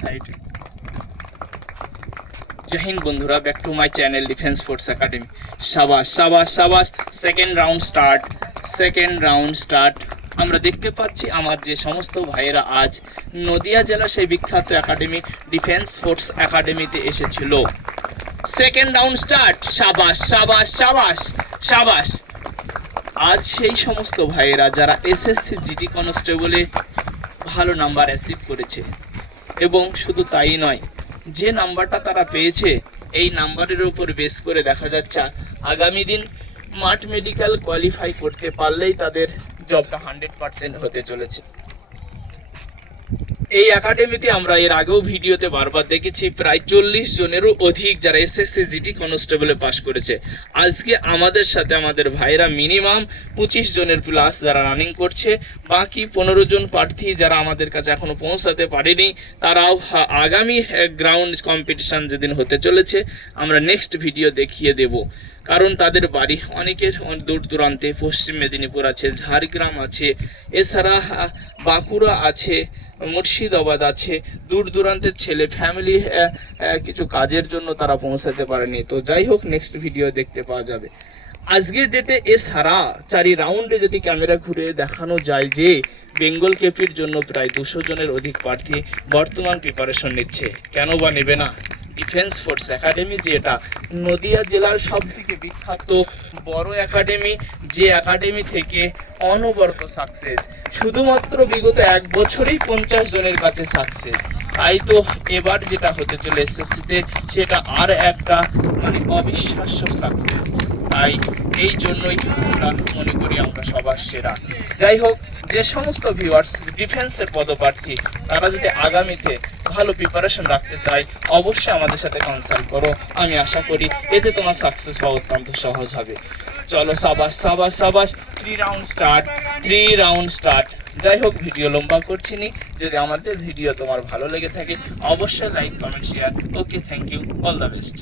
Side জয় বন্ধুরা back to my channel defence force academy সাবাস সাবাস সাবাস second round start second round start আমরা দেখতে পাচ্ছি আমার যে সমস্ত ভাইয়েরা আজ নদিয়া সেই বিখ্যাত একাডেমি ডিফেন্স ফোর্স একাডেমিতে এসেছিল। সেকেন্ড রাউন্ড স্টার্ট সাবাস সাবাস সাবাস সাবাস। আজ সেই সমস্ত ভাইয়েরা যারা এসএসসি জিটি কনস্টেবলে ভালো নাম্বার অ্যাচিভ করেছে। এবং শুধু তাই নয়, যে নাম্বারটা তারা পেয়েছে, এই নাম্বারের উপর বেস করে দেখা যাচ্ছে, আগামী দিন মাঠ মেডিকেল কোয়ালিফাই করতে পারলেই তাদের জবটা হান্ড্রেড পার্সেন্ট হতে চলেছে। এই একাডেমিতে আমরা এর আগেও ভিডিওতে বারবার দেখেছি, প্রায় চল্লিশ জনেরও অধিক যারা এসএসসি জিটি কনস্টেবলে পাশ করেছে। আজকে আমাদের সাথে আমাদের ভাইরা মিনিমাম পঁচিশ জনের প্লাস যারা রানিং করছে, বাকি পনেরো জন প্রার্থী যারা আমাদের কাছে এখনও পৌঁছাতে পারেনি, তারাও আগামী গ্রাউন্ড কম্পিটিশন যেদিন হতে চলেছে, আমরা নেক্সট ভিডিও দেখিয়ে দেব। কারণ তাদের বাড়ি অনেকের দূর দূরান্তে পশ্চিম মেদিনীপুর আছে, ঝাড়গ্রাম আছে, এছাড়া বাঁকুড়া আছে মুর্শিদাবাদ আছে। দূর দূরান্তের ছেলে ফ্যামিলি কিছু কাজের জন্য তারা পৌঁছাতে পারেনি। তো যাই হোক নেক্সট ভিডিও দেখতে পাওয়া যাবে। আজকের ডেটে এছাড়া চারি রাউন্ডে যদি ক্যামেরা ঘুরে দেখানো যায় যে বেঙ্গল কেপির জন্য প্রায় দুশো জনের অধিক প্রার্থী বর্তমান প্রিপারেশন নিচ্ছে কেন বা নেবে না? ডিফেন্স ফোর্স একাডেমি যেটা নদিয়া জেলার সব থেকে বিখ্যাত বড় একাডেমি যে একাডেমি থেকে অনবরত সাকসেস শুধুমাত্র বিগত এক বছরেই পঞ্চাশ জনের কাছে সাকসেস তাই তো এবার যেটা হতে চলে এসএসসিতে সেটা আর একটা মানে অবিশ্বাস্য সাকসেস তাই এই জন্যই আমরা মনে করি আমরা সবার সেরা। যাই হোক, যে সমস্ত ভিউয়ার্স ডিফেন্সের পদপ্রার্থী, তারা যদি আগামীতে ভালো প্রিপারেশন রাখতে চায়, অবশ্যই আমাদের সাথে কনসাল্ট করো। আমি আশা করি এতে তোমার সাকসেস পাওয়া অত্যন্ত সহজ হবে। চলো, সাবাস সাবাস সাবাস three round start three round start যাই হোক ভিডিও লম্বা করছি নি। যদি আমাদের ভিডিও তোমার ভালো লেগে থাকে, অবশ্যই like comment share okay thank you all the best